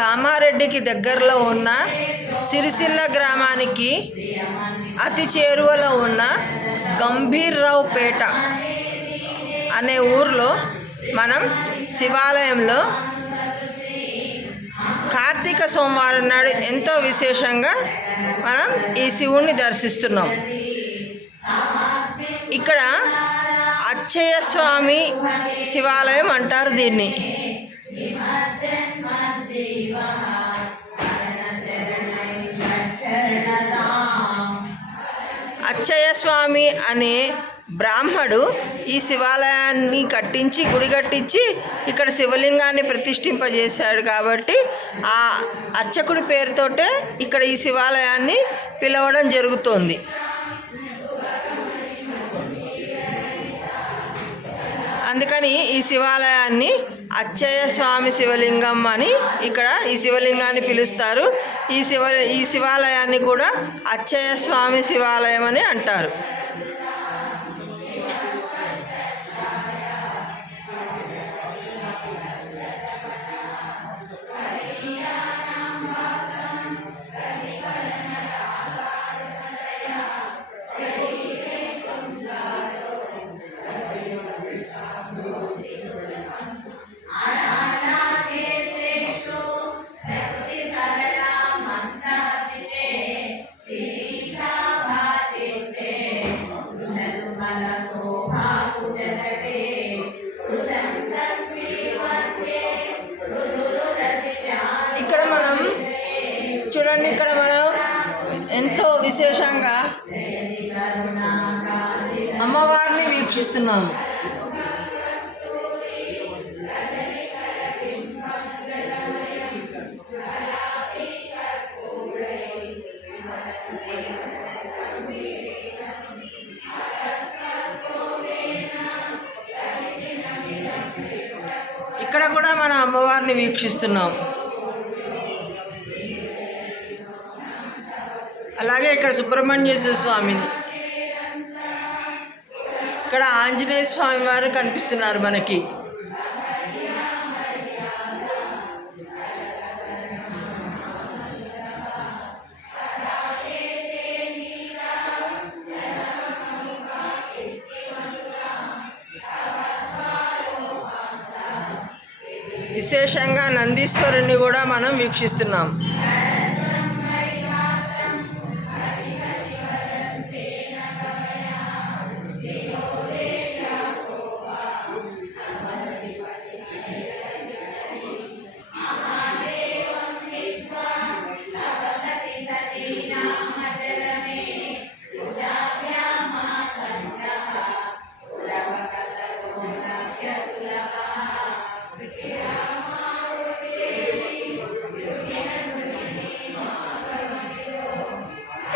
కామారెడ్డికి దగ్గరలో ఉన్న సిరిసిల్ల గ్రామానికి అతి చేరువలో ఉన్న గంభీర్రావుపేట అనే ఊర్లో మనం శివాలయంలో కార్తీక సోమవారం నాడు ఎంతో విశేషంగా మనం ఈ శివుణ్ణి దర్శిస్తున్నాం. ఇక్కడ అచ్చయ్య స్వామి శివాలయం అంటారు దీన్ని. అచ్చయ్య స్వామి అనే బ్రాహ్మడు ఈ శివాలయాన్ని కట్టించి గుడి కట్టించి ఇక్కడ శివలింగాన్ని ప్రతిష్ఠింపజేశాడు కాబట్టి ఆ అర్చకుడి పేరుతోటే ఇక్కడ ఈ శివాలయాన్ని పిలవడం జరుగుతోంది. అందుకని ఈ శివాలయాన్ని అచ్చయ్య స్వామి శివలింగం అని ఇక్కడ ఈ శివలింగాన్ని పిలుస్తారు. ఈ శివాలయాన్ని కూడా అచ్చయ్య స్వామి శివాలయం అని అంటారు. ఇక్కడ మనం చూడండి, ఇక్కడ మనం ఎంతో విశేషంగా అమ్మవారిని వీక్షిస్తున్నాము. ఇక్కడ కూడా మనం అమ్మవారిని వీక్షిస్తున్నాం. అలాగే ఇక్కడ సుబ్రహ్మణ్యేశ్వర స్వామిని, ఇక్కడ ఆంజనేయ స్వామి వారు కనిపిస్తున్నారు మనకి. విశేషంగా నందీశ్వరుని కూడా మనం వీక్షిస్తున్నాం.